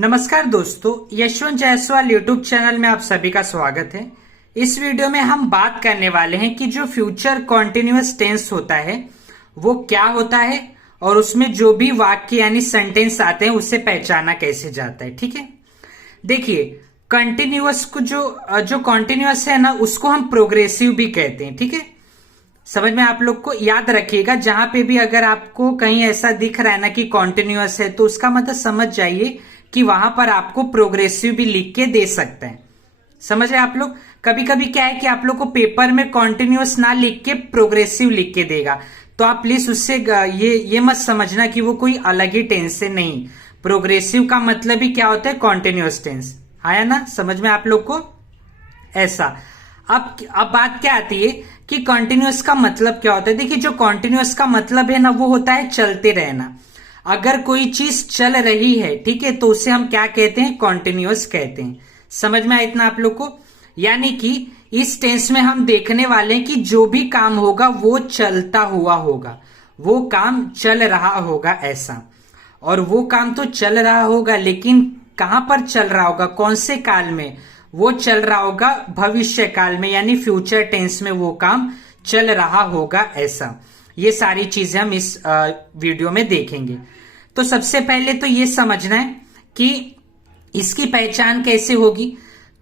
नमस्कार दोस्तों, Yashwant Jaiswal YouTube channel में आप सभी का स्वागत है। इस वीडियो में हम बात करने वाले हैं कि जो फ्यूचर कॉन्टिन्यूअस टेंस होता है वो क्या होता है और उसमें जो भी वाक्य यानी सेंटेंस आते हैं उसे पहचाना कैसे जाता है। ठीक है, देखिए कंटिन्यूअस को जो कॉन्टिन्यूअस है ना उसको हम प्रोग्रेसिव भी कहते हैं। ठीक है, समझ में आप लोग को याद रखिएगा, जहां पे भी अगर आपको कहीं ऐसा दिख रहा है ना कि कॉन्टिन्यूअस है तो उसका मतलब समझ जाइए कि वहां पर आपको प्रोग्रेसिव भी लिख के दे सकते हैं। समझ रहे आप लोग। कभी कभी क्या है कि आप लोग को पेपर में कॉन्टिन्यूअस ना लिख के प्रोग्रेसिव लिख के देगा, तो आप प्लीज उससे ये मत समझना कि वो कोई अलग ही टेंस है। नहीं, प्रोग्रेसिव का मतलब ही क्या होता है, कॉन्टिन्यूअस टेंस। आया ना समझ में आप लोग को। ऐसा अब बात क्या आती है कि कॉन्टिन्यूअस का मतलब क्या होता है। देखिए, जो कॉन्टिन्यूअस का मतलब है ना वो होता है चलते रहना। अगर कोई चीज चल रही है, ठीक है, तो उसे हम क्या कहते हैं, कॉन्टिन्यूअस कहते हैं। समझ में आया इतना आप लोग को। यानी कि इस टेंस में हम देखने वाले हैं कि जो भी काम होगा वो चलता हुआ होगा, वो काम चल रहा होगा ऐसा। और वो काम तो चल रहा होगा, लेकिन कहां पर चल रहा होगा, कौन से काल में वो चल रहा होगा, भविष्य काल में, यानी फ्यूचर टेंस में वो काम चल रहा होगा ऐसा। ये सारी चीजें हम इस वीडियो में देखेंगे। तो सबसे पहले तो ये समझना है कि इसकी पहचान कैसे होगी।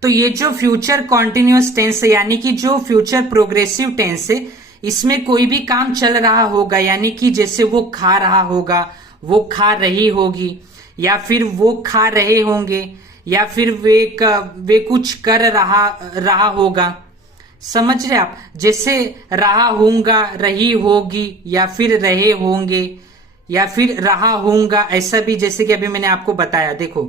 तो ये जो फ्यूचर कॉन्टिन्यूअस टेंस है, यानी कि जो फ्यूचर प्रोग्रेसिव टेंस है, इसमें कोई भी काम चल रहा होगा, यानी कि जैसे वो खा रहा होगा, वो खा रही होगी, या फिर वो खा रहे होंगे, या फिर वे कुछ कर रहा होगा। समझ रहे आप, जैसे रहा होऊंगा, रही होगी, या फिर रहे होंगे, या फिर रहा होऊंगा, ऐसा भी जैसे कि अभी मैंने आपको बताया। देखो,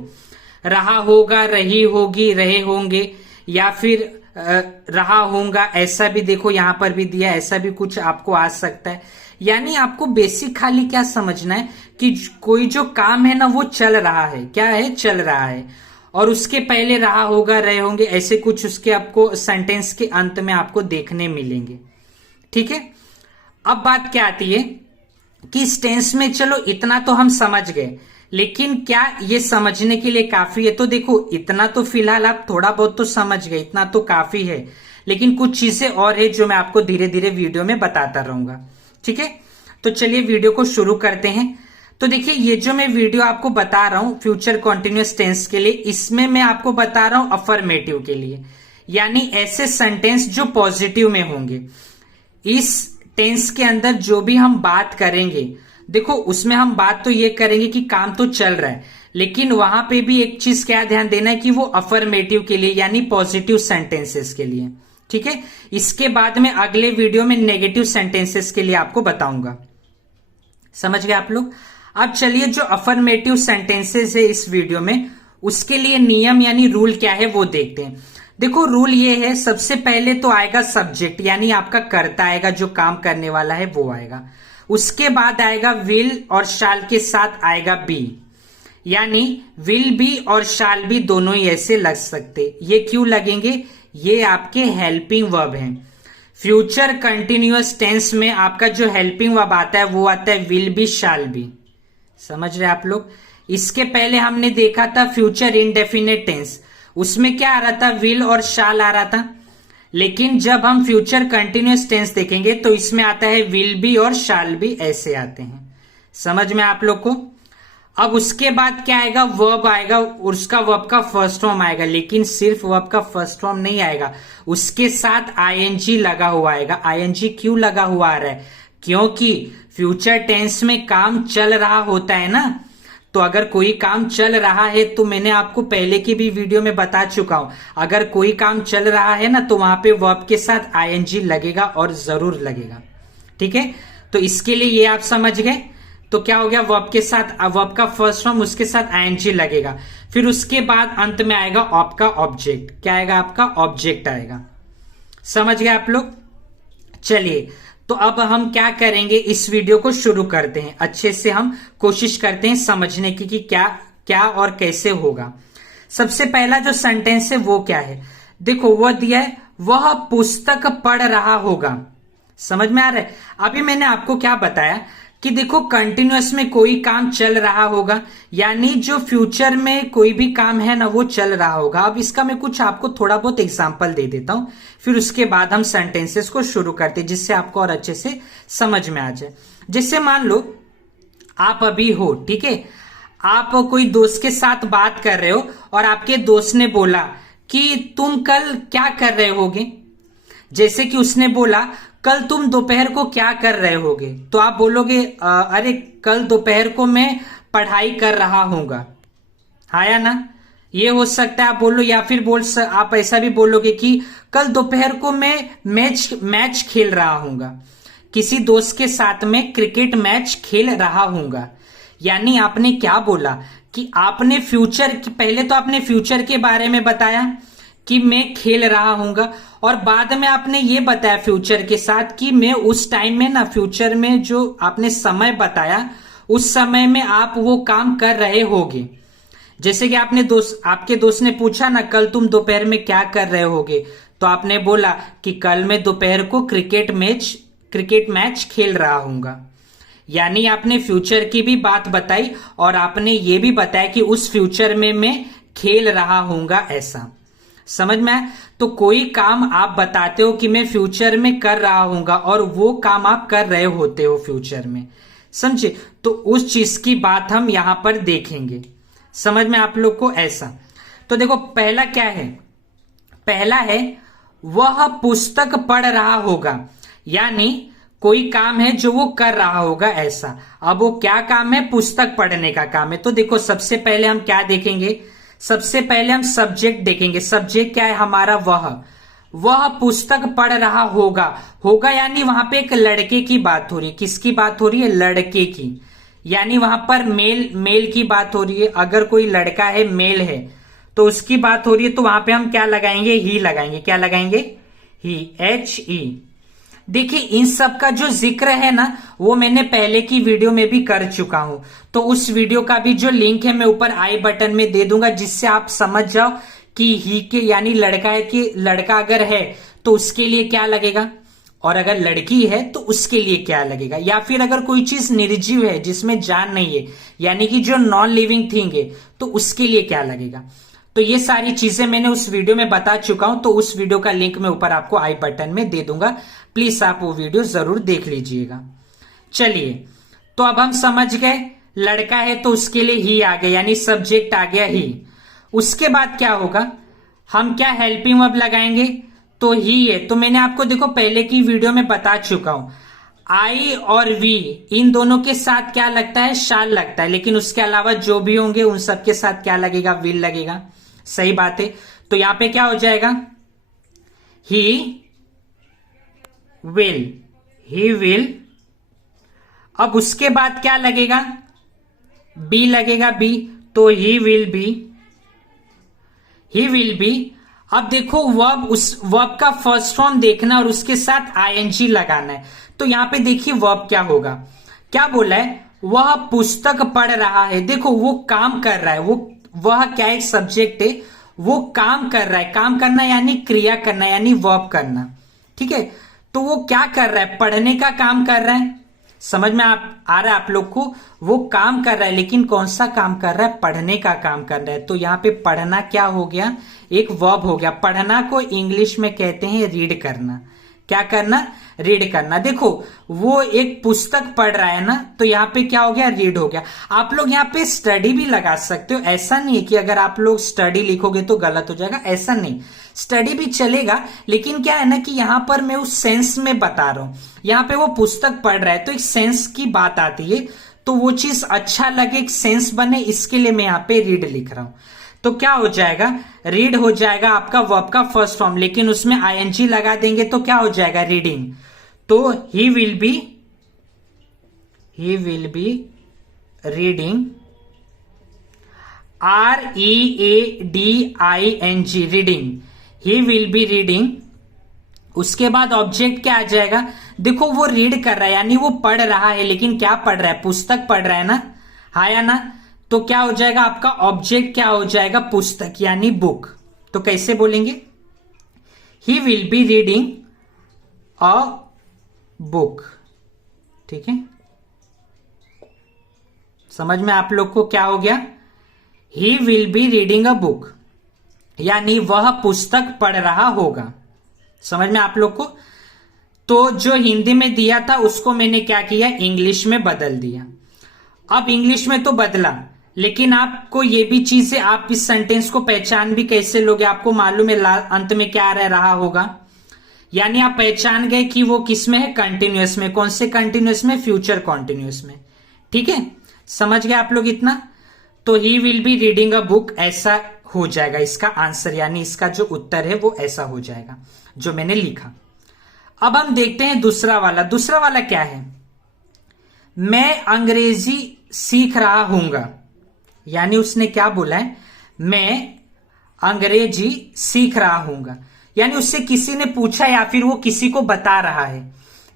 रहा होगा, रही होगी, रहे होंगे, या फिर रहा होऊंगा, ऐसा भी देखो यहां पर भी दिया, ऐसा भी कुछ आपको आ सकता है। यानी आपको बेसिक खाली क्या समझना है कि कोई जो काम है ना वो चल रहा है। क्या है, चल रहा है, और उसके पहले रहा होगा, रहे होंगे, ऐसे कुछ उसके आपको सेंटेंस के अंत में आपको देखने मिलेंगे। ठीक है, अब बात क्या आती है कि इस टेंस में चलो इतना तो हम समझ गए, लेकिन क्या ये समझने के लिए काफी है? तो देखो, इतना तो फिलहाल आप थोड़ा बहुत तो समझ गए, इतना तो काफी है, लेकिन कुछ चीजें और है जो मैं आपको धीरे धीरे वीडियो में बताता रहूंगा। ठीक है, तो चलिए वीडियो को शुरू करते हैं। तो देखिए, ये जो मैं वीडियो आपको बता रहा हूं फ्यूचर कॉन्टिन्यूअस टेंस के लिए, इसमें मैं आपको बता रहा हूं अफर्मेटिव के लिए, यानी ऐसे सेंटेंस जो पॉजिटिव में होंगे। इस टेंस के अंदर जो भी हम बात करेंगे, देखो उसमें हम बात तो ये करेंगे कि काम तो चल रहा है, लेकिन वहां पे भी एक चीज क्या ध्यान देना है कि वो अफर्मेटिव के लिए, यानी पॉजिटिव सेंटेंसेस के लिए। ठीक है, इसके बाद में अगले वीडियो में नेगेटिव सेंटेंसेस के लिए आपको बताऊंगा। समझ गए आप लोग। अब चलिए, जो अफर्मेटिव सेंटेंसेस है इस वीडियो में, उसके लिए नियम यानी रूल क्या है वो देखते हैं। देखो, रूल ये है, सबसे पहले तो आएगा सब्जेक्ट, यानी आपका कर्ता आएगा, जो काम करने वाला है वो आएगा। उसके बाद आएगा विल, और शाल के साथ आएगा बी, यानी विल बी और शाल बी दोनों ही ऐसे लग सकते। ये क्यों लगेंगे, ये आपके हेल्पिंग वर्ब हैं। फ्यूचर कंटिन्यूअस टेंस में आपका जो हेल्पिंग वर्ब आता है वो आता है विल बी, शाल बी। समझ रहे आप लोग। इसके पहले हमने देखा था फ्यूचर इंडेफिनिट टेंस, उसमें क्या आ रहा था, विल और शाल आ रहा था। लेकिन जब हम फ्यूचर कंटिन्यूअस टेंस देखेंगे तो इसमें आता है विल बी और शाल बी, ऐसे आते हैं। समझ में आप लोग को। अब उसके बाद क्या आएगा, वर्ब आएगा, उसका वर्ब का फर्स्ट फॉर्म आएगा, लेकिन सिर्फ वर्ब का फर्स्ट फॉर्म नहीं आएगा, उसके साथ आईएनजी लगा हुआ आएगा। आईएनजी क्यों लगा हुआ आ रहा है, क्योंकि फ्यूचर टेंस में काम चल रहा होता है ना। तो अगर कोई काम चल रहा है, तो मैंने आपको पहले की भी वीडियो में बता चुका हूं, अगर कोई काम चल रहा है ना तो वहां पे वर्ब के साथ आईएनजी लगेगा, और जरूर लगेगा। ठीक है, तो इसके लिए ये आप समझ गए। तो क्या हो गया, वर्ब के साथ, वर्ब का फर्स्ट फॉर्म, उसके साथ आईएनजी लगेगा। फिर उसके बाद अंत में आएगा आपका ऑब्जेक्ट। क्या आएगा, आपका ऑब्जेक्ट आएगा। समझ गए आप लोग। चलिए, तो अब हम क्या करेंगे, इस वीडियो को शुरू करते हैं। अच्छे से हम कोशिश करते हैं समझने की कि क्या क्या और कैसे होगा। सबसे पहला जो सेंटेंस है वो क्या है, देखो वो दिया है, वह पुस्तक पढ़ रहा होगा। समझ में आ रहा है। अभी मैंने आपको क्या बताया कि देखो कंटिन्यूअस में कोई काम चल रहा होगा, यानी जो फ्यूचर में कोई भी काम है ना वो चल रहा होगा। अब इसका मैं कुछ आपको थोड़ा बहुत एग्जांपल दे देता हूं, फिर उसके बाद हम सेंटेंसेस को शुरू करते हैं जिससे आपको और अच्छे से समझ में आ जाए। जैसे मान लो आप अभी हो, ठीक है, आप कोई दोस्त के साथ बात कर रहे हो और आपके दोस्त ने बोला कि तुम कल क्या कर रहे होगे। जैसे कि उसने बोला कल तुम दोपहर को क्या कर रहे होगे, तो आप बोलोगे अरे कल दोपहर को मैं पढ़ाई कर रहा हूंगा, हाँ या ना। ये हो सकता है आप बोलो, या फिर आप ऐसा भी बोलोगे कि कल दोपहर को मैं मैच खेल रहा हूंगा, किसी दोस्त के साथ में क्रिकेट मैच खेल रहा हूंगा। यानी आपने क्या बोला कि आपने पहले तो आपने फ्यूचर के बारे में बताया कि मैं खेल रहा हूंगा, और बाद में आपने ये बताया फ्यूचर के साथ कि मैं उस टाइम में ना, फ्यूचर में जो आपने समय बताया उस समय में आप वो काम कर रहे होगे। जैसे कि आपके दोस्त ने पूछा ना कल तुम दोपहर में क्या कर रहे होगे, तो आपने बोला कि कल मैं दोपहर को क्रिकेट मैच खेल रहा हूंगा। यानी आपने फ्यूचर की भी बात बताई और आपने ये भी बताया कि उस फ्यूचर में मैं खेल रहा हूंगा, ऐसा समझ में आया। तो कोई काम आप बताते हो कि मैं फ्यूचर में कर रहा हूंगा और वो काम आप कर रहे होते हो फ्यूचर में, समझे। तो उस चीज की बात हम यहां पर देखेंगे, समझ में आप लोग को ऐसा। तो देखो पहला क्या है, पहला है वह पुस्तक पढ़ रहा होगा, यानी कोई काम है जो वो कर रहा होगा ऐसा। अब वो क्या काम है, पुस्तक पढ़ने का काम है। तो देखो सबसे पहले हम क्या देखेंगे, सबसे पहले हम सब्जेक्ट देखेंगे। सब्जेक्ट क्या है हमारा, वह पुस्तक पढ़ रहा होगा यानी वहां पे एक लड़के की बात हो रही है। किसकी बात हो रही है, लड़के की, यानी वहां पर मेल की बात हो रही है। अगर कोई लड़का है, मेल है, तो उसकी बात हो रही है, तो वहां पे हम क्या लगाएंगे, ही लगाएंगे। क्या लगाएंगे, ही, HE। देखिए इन सब का जो जिक्र है ना वो मैंने पहले की वीडियो में भी कर चुका हूं, तो उस वीडियो का भी जो लिंक है मैं ऊपर आई बटन में दे दूंगा, जिससे आप समझ जाओ कि ही के यानी लड़का है, कि लड़का अगर है तो उसके लिए क्या लगेगा, और अगर लड़की है तो उसके लिए क्या लगेगा। या फिर अगर कोई चीज निर्जीव है जिसमें जान नहीं है, यानी कि जो नॉन लिविंग थिंग है, तो उसके लिए क्या लगेगा। तो ये सारी चीजें मैंने उस वीडियो में बता चुका हूं, तो उस वीडियो का लिंक मैं ऊपर आपको आई बटन में दे दूंगा, प्लीज आप वो वीडियो जरूर देख लीजिएगा। चलिए, तो अब हम समझ गए लड़का है तो उसके लिए ही आ गया, यानी सब्जेक्ट आ गया ही। उसके बाद क्या होगा, हम क्या हेल्पिंग वर्ब लगाएंगे, तो ही है। तो मैंने आपको देखो पहले की वीडियो में बता चुका हूं, आई और वी इन दोनों के साथ क्या लगता है, शाल लगता है, लेकिन उसके अलावा जो भी होंगे उन सब के साथ क्या लगेगा, विल लगेगा। सही बात है। तो यहां पे क्या हो जाएगा, ही विल। अब उसके बाद क्या लगेगा, बी लगेगा, बी, तो ही विल बी। अब देखो वर्ब, उस वर्ब का फर्स्ट फॉर्म देखना और उसके साथ आईएनजी लगाना है। तो यहां पे देखिए वर्ब क्या होगा, क्या बोला है, वह पुस्तक पढ़ रहा है। देखो वो काम कर रहा है, वह क्या एक सब्जेक्ट है, वो काम कर रहा है। काम करना यानी क्रिया करना, यानी वर्ब करना, ठीक है। तो वो क्या कर रहा है, पढ़ने का काम कर रहा है। समझ में आ रहा है आप लोग को, वो काम कर रहा है, लेकिन कौन सा काम कर रहा है, पढ़ने का काम कर रहा है। तो यहाँ पे पढ़ना क्या हो गया, एक वर्ब हो गया। पढ़ना को इंग्लिश में कहते हैं रीड करना। क्या करना, रीड करना। देखो वो एक पुस्तक पढ़ रहा है ना, तो यहाँ पे क्या हो गया, रीड हो गया। आप लोग यहाँ पे स्टडी भी लगा सकते हो, ऐसा नहीं है कि अगर आप लोग स्टडी लिखोगे तो गलत हो जाएगा, ऐसा नहीं, स्टडी भी चलेगा। लेकिन क्या है ना कि यहाँ पर मैं उस सेंस में बता रहा हूं, यहाँ पे वो पुस्तक पढ़ रहा है तो एक सेंस की बात आती है, तो वो चीज अच्छा लगे, एक सेंस बने, इसके लिए मैं यहाँ पे रीड लिख रहा हूं। तो क्या हो जाएगा, रीड हो जाएगा आपका वर्ब का फर्स्ट फॉर्म, लेकिन उसमें आईएनजी लगा देंगे तो क्या हो जाएगा, रीडिंग। तो he will be reading, READING, reading, he will be reading. उसके बाद ऑब्जेक्ट क्या आ जाएगा, देखो वो रीड कर रहा है यानी वो पढ़ रहा है, लेकिन क्या पढ़ रहा है, पुस्तक पढ़ रहा है ना, हाँ या ना। तो क्या हो जाएगा आपका ऑब्जेक्ट, क्या हो जाएगा, पुस्तक यानी बुक। तो कैसे बोलेंगे, he will be reading a book, ठीक है। समझ में आप लोग को क्या हो गया? He will be reading a book, यानी वह पुस्तक पढ़ रहा होगा। समझ में आप लोग को? तो जो हिंदी में दिया था उसको मैंने क्या किया, इंग्लिश में बदल दिया। अब इंग्लिश में तो बदला, लेकिन आपको ये भी चीज है, आप इस सेंटेंस को पहचान भी कैसे लोगे? आपको मालूम है अंत में क्या रह रहा होगा, यानी आप पहचान गए कि वो किस में है, कंटिन्यूअस में। कौन से कंटिन्यूअस में? फ्यूचर कॉन्टिन्यूअस में। ठीक है, समझ गए आप लोग इतना? तो he will be reading a book ऐसा हो जाएगा इसका आंसर, यानी इसका जो उत्तर है वो ऐसा हो जाएगा जो मैंने लिखा। अब हम देखते हैं दूसरा वाला। दूसरा वाला क्या है? मैं अंग्रेजी सीख रहा हूंगा, यानी उसने क्या बोला है, मैं अंग्रेजी सीख रहा हूंगा, यानी उससे किसी ने पूछा या फिर वो किसी को बता रहा है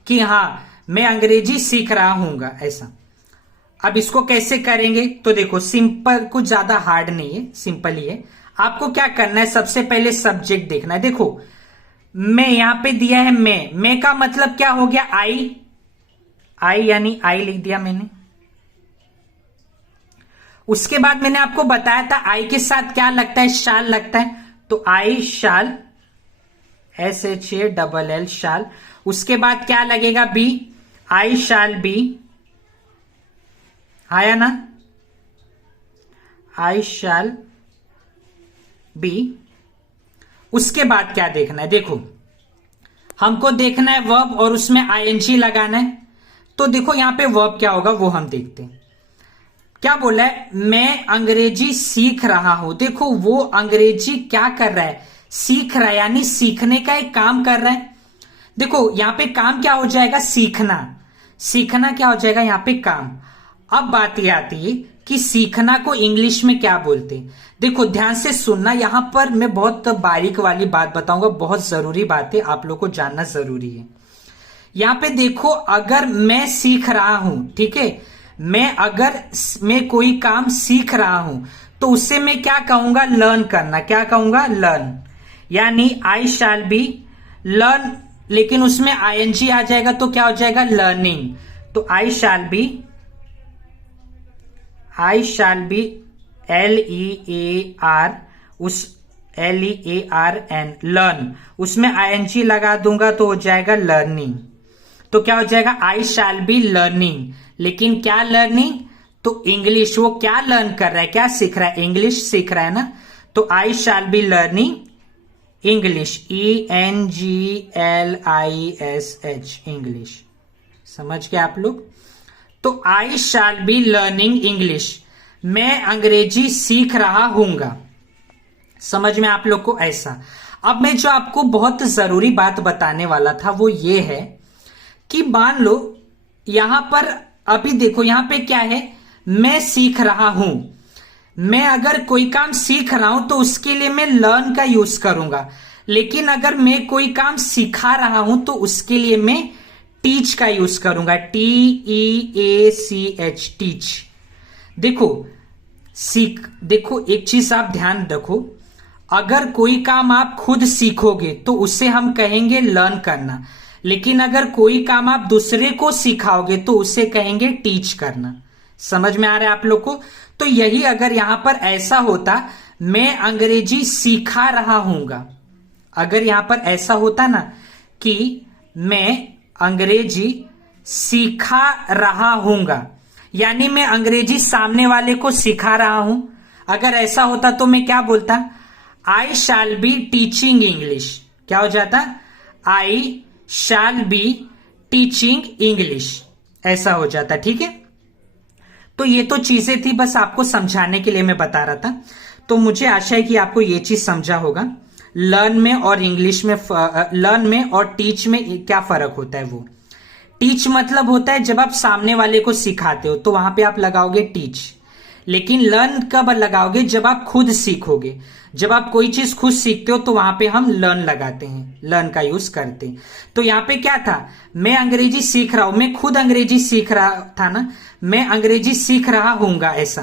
कि हां मैं अंग्रेजी सीख रहा हूंगा ऐसा। अब इसको कैसे करेंगे? तो देखो सिंपल, कुछ ज्यादा हार्ड नहीं है, सिंपल ही है। आपको क्या करना है, सबसे पहले सब्जेक्ट देखना है। देखो मैं यहां पे दिया है मैं का मतलब क्या हो गया, आई यानी आई लिख दिया मैंने। उसके बाद मैंने आपको बताया था आई के साथ क्या लगता है, शाल लगता है, तो आई शाल, SHALL शाल। उसके बाद क्या लगेगा, बी, आई शाल बी, आया ना, आई शाल बी। उसके बाद क्या देखना है, देखो हमको देखना है वर्ब और उसमें ING लगाना है। तो देखो यहां पे वर्ब क्या होगा वो हम देखते हैं। क्या बोला है, मैं अंग्रेजी सीख रहा हूं। देखो वो अंग्रेजी क्या कर रहा है, सीख रहा है, यानी सीखने का एक काम कर रहा है। देखो यहां पे काम क्या हो जाएगा, सीखना। सीखना क्या हो जाएगा यहां पे, काम। अब बात यह आती है कि सीखना को इंग्लिश में क्या बोलते हैं। देखो ध्यान से सुनना, यहां पर मैं बहुत बारीक वाली बात बताऊंगा, बहुत जरूरी बात है, आप लोग को जानना जरूरी है। यहां पे देखो अगर मैं सीख रहा हूं, ठीक है, मैं कोई काम सीख रहा हूं तो उससे मैं क्या कहूंगा, लर्न करना। क्या कहूंगा, लर्न, यानी आई शैल बी लर्न, लेकिन उसमें ING आ जाएगा तो क्या हो जाएगा, लर्निंग। तो आई शैल बी LEAR, उस LEARN, लर्न, उसमें ING लगा दूंगा तो हो जाएगा लर्निंग। तो क्या हो जाएगा, आई शैल बी लर्निंग। लेकिन क्या लर्निंग, तो इंग्लिश। वो क्या लर्न कर रहा है, क्या सीख रहा है, इंग्लिश सीख रहा है ना। तो I shall be learning English, ENGLISH, English. समझ गए आप लोग? तो I shall be learning English, मैं अंग्रेजी सीख रहा हूंगा। समझ में आप लोग को? ऐसा। अब मैं जो आपको बहुत जरूरी बात बताने वाला था वो ये है कि मान लो यहां पर अभी देखो यहां पे क्या है, मैं सीख रहा हूं। मैं अगर कोई काम सीख रहा हूं तो उसके लिए मैं लर्न का यूज करूंगा, लेकिन अगर मैं कोई काम सिखा रहा हूं तो उसके लिए मैं टीच का यूज करूंगा, TEACH, टीच। देखो एक चीज आप ध्यान रखो, अगर कोई काम आप खुद सीखोगे तो उसे हम कहेंगे लर्न करना, लेकिन अगर कोई काम आप दूसरे को सिखाओगे तो उसे कहेंगे टीच करना। समझ में आ रहा है आप लोग को? तो यही अगर यहां पर ऐसा होता, मैं अंग्रेजी सिखा रहा हूंगा, अगर यहां पर ऐसा होता ना कि मैं अंग्रेजी सिखा रहा हूंगा, यानी मैं अंग्रेजी सामने वाले को सिखा रहा हूं, अगर ऐसा होता तो मैं क्या बोलता, आई शैल बी टीचिंग इंग्लिश। क्या हो जाता, आई शैल बी टीचिंग इंग्लिश, ऐसा हो जाता। ठीक है, तो ये तो चीजें थी, बस आपको समझाने के लिए मैं बता रहा था। तो मुझे आशा है कि आपको ये चीज समझा होगा, लर्न में और इंग्लिश में, लर्न में और टीच में क्या फर्क होता है। वो टीच मतलब होता है जब आप सामने वाले को सिखाते हो तो वहां पे आप लगाओगे टीच, लेकिन लर्न कब लगाओगे, जब आप खुद सीखोगे। जब आप कोई चीज खुद सीखते हो तो वहां पे हम लर्न लगाते हैं, लर्न का यूज करते हैं। तो यहां पे क्या था, मैं अंग्रेजी सीख रहा हूं, मैं खुद अंग्रेजी सीख रहा था ना, मैं अंग्रेजी सीख रहा हूंगा ऐसा,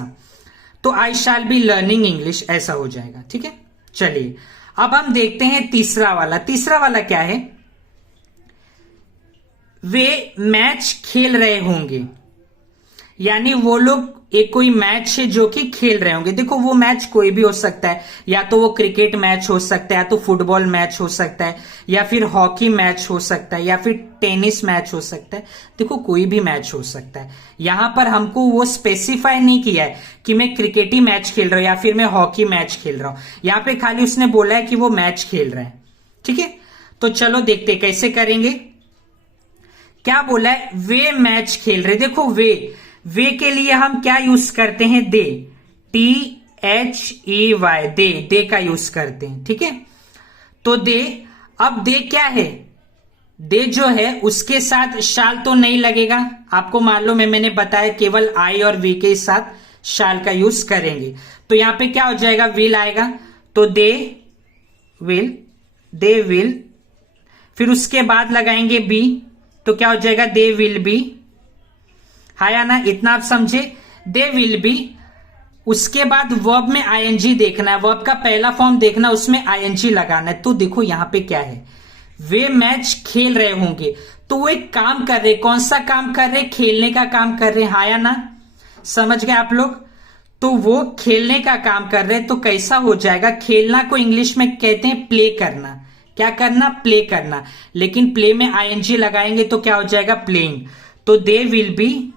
तो I shall be learning English, ऐसा हो जाएगा। ठीक है, चलिए अब हम देखते हैं तीसरा वाला। तीसरा वाला क्या है, वे मैच खेल रहे होंगे, यानी वो लोग एक कोई मैच है जो कि खेल रहे होंगे। देखो वो मैच कोई भी हो सकता है, या तो वो क्रिकेट मैच हो सकता है, या तो फुटबॉल मैच हो सकता है, या फिर हॉकी मैच हो सकता है, या फिर टेनिस मैच हो सकता है। देखो कोई भी मैच हो सकता है। यहां पर हमको वो स्पेसिफाई नहीं किया है कि मैं क्रिकेट ही मैच खेल रहा हूं या फिर मैं हॉकी मैच खेल रहा हूं। यहां पे खाली उसने बोला है कि वो मैच खेल रहा है। ठीक है, तो चलो देखते कैसे करेंगे। क्या बोला है, वे मैच खेल रहे। देखो वे के लिए हम क्या यूज करते हैं, दे, THEY, दे का यूज करते हैं। ठीक है, तो दे, अब दे क्या है, दे जो है उसके साथ शाल तो नहीं लगेगा, आपको मालूम है, मैंने बताया केवल आई और वी के साथ शाल का यूज करेंगे। तो यहां पे क्या हो जाएगा, विल आएगा, तो दे विल, फिर उसके बाद लगाएंगे बी, तो क्या हो जाएगा, दे विल बी। हाया ना, इतना आप समझे, दे विल बी। उसके बाद वर्ब में आईएनजी देखना है, वर्ब का पहला फॉर्म देखना, उसमें आईएनजी लगाना है। तो देखो यहां पे क्या है, वे मैच खेल रहे होंगे, तो वो एक काम कर रहे, कौन सा काम कर रहे, खेलने का काम कर रहे। हाया ना, समझ गए आप लोग, तो वो खेलने का काम कर रहे, तो कैसा हो जाएगा, खेलना को इंग्लिश में कहते हैं प्ले करना। क्या करना, प्ले करना, लेकिन प्ले में आईएनजी लगाएंगे तो क्या हो जाएगा, प्लेइंग। तो they will be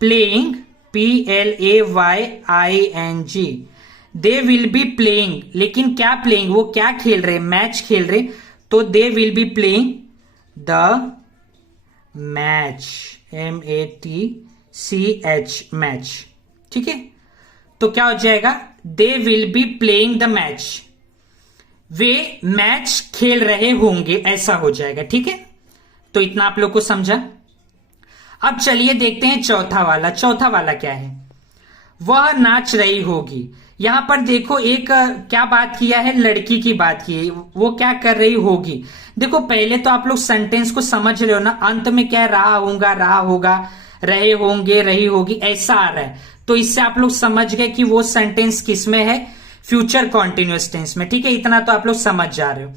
playing, PLAYING, they will be playing. लेकिन क्या प्लेइंग, वो क्या खेल रहे, मैच खेल रहे, तो they will be playing the match, MATCH, match. ठीक है, तो क्या हो जाएगा, they will be playing the match, way match खेल रहे होंगे, ऐसा हो जाएगा। ठीक है, तो इतना आप लोग को समझा। अब चलिए देखते हैं चौथा वाला क्या है, वह नाच रही होगी। यहां पर देखो एक क्या बात किया है, लड़की की बात की है, वो क्या कर रही होगी। देखो पहले तो आप लोग सेंटेंस को समझ रहे हो ना, अंत में क्या रहा होगा, रहे होंगे, रही होगी, ऐसा आ रहा है। तो इससे आप लोग समझ गए कि वो सेंटेंस किस में है, फ्यूचर कॉन्टिन्यूअस टेंस में। ठीक है, इतना तो आप लोग समझ जा रहे हो।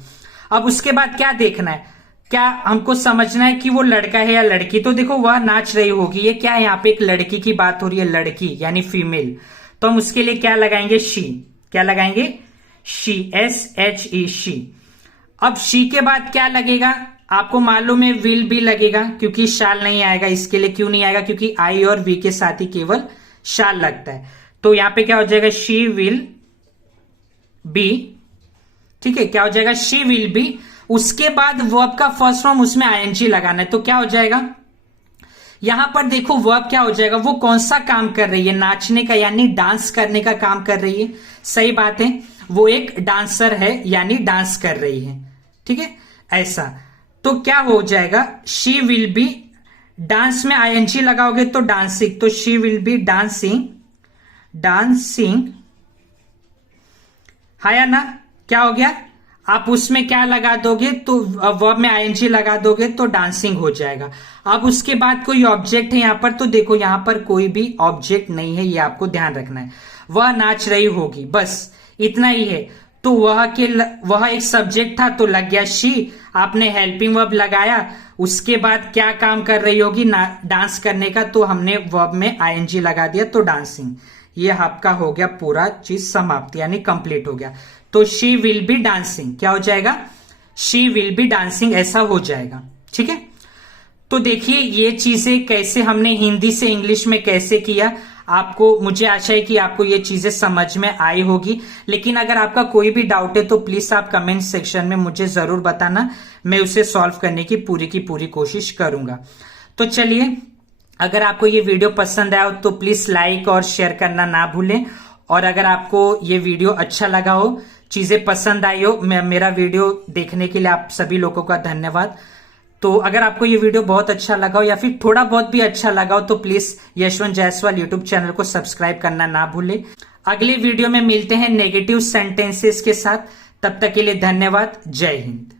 अब उसके बाद क्या देखना है, क्या हमको समझना है कि वो लड़का है या लड़की। तो देखो वह नाच रही होगी, ये क्या है, यहाँ पे एक लड़की की बात हो रही है, लड़की यानी फीमेल, तो हम उसके लिए क्या लगाएंगे, शी। क्या लगाएंगे, शी, SHE, शी। अब शी के बाद क्या लगेगा, आपको मालूम है विल भी लगेगा, क्योंकि शाल नहीं आएगा। इसके लिए क्यों नहीं आएगा, क्योंकि आई और वी के साथ ही केवल शाल लगता है। तो यहां पे क्या हो जाएगा, शी विल बी। ठीक है, क्या हो जाएगा, शी विल बी। उसके बाद वर्ब का फर्स्ट फॉर्म, उसमें आईएनजी लगाना है, तो क्या हो जाएगा, यहां पर देखो वर्ब क्या हो जाएगा, वो कौन सा काम कर रही है, नाचने का यानी डांस करने का काम कर रही है। सही बात है, वो एक डांसर है यानी डांस कर रही है। ठीक है, ऐसा, तो क्या हो जाएगा, शी विल बी, डांस में आईएनजी लगाओगे तो डांसिंग, तो शी विल बी डांसिंग। हाया ना, क्या हो गया, आप उसमें क्या लगा दोगे, तो वर्ब में आईएनजी लगा दोगे तो डांसिंग हो जाएगा। अब उसके बाद कोई ऑब्जेक्ट है यहां पर, तो देखो यहां पर कोई भी ऑब्जेक्ट नहीं है, ये आपको ध्यान रखना है। वह नाच रही होगी, बस इतना ही है। तो वह एक सब्जेक्ट था तो लग गया शी, आपने हेल्पिंग वर्ब लगाया। उसके बाद क्या काम कर रही होगी, डांस करने का, तो हमने वर्ब में आईएनजी लगा दिया तो डांसिंग। ये आपका हो गया पूरा चीज समाप्त, यानी कंप्लीट हो गया। तो शी विल बी डांसिंग, क्या हो जाएगा, शी विल बी डांसिंग, ऐसा हो जाएगा। ठीक है, तो देखिए ये चीजें कैसे हमने हिंदी से इंग्लिश में कैसे किया, आपको, मुझे आशा है कि आपको ये चीजें समझ में आई होगी। लेकिन अगर आपका कोई भी डाउट है तो प्लीज आप कमेंट सेक्शन में मुझे जरूर बताना, मैं उसे सॉल्व करने की पूरी कोशिश करूंगा। तो चलिए, अगर आपको ये वीडियो पसंद आया हो तो प्लीज लाइक और शेयर करना ना भूलें। और अगर आपको ये वीडियो अच्छा लगा हो, चीजें पसंद आई हो, मेरा वीडियो देखने के लिए आप सभी लोगों का धन्यवाद। तो अगर आपको ये वीडियो बहुत अच्छा लगा हो या फिर थोड़ा बहुत भी अच्छा लगा हो तो please Yashwant Jaiswal YouTube channel को सब्सक्राइब करना ना भूलें। अगले वीडियो में मिलते हैं नेगेटिव सेंटेंसेस के साथ, तब तक के लिए धन्यवाद। जय हिंद।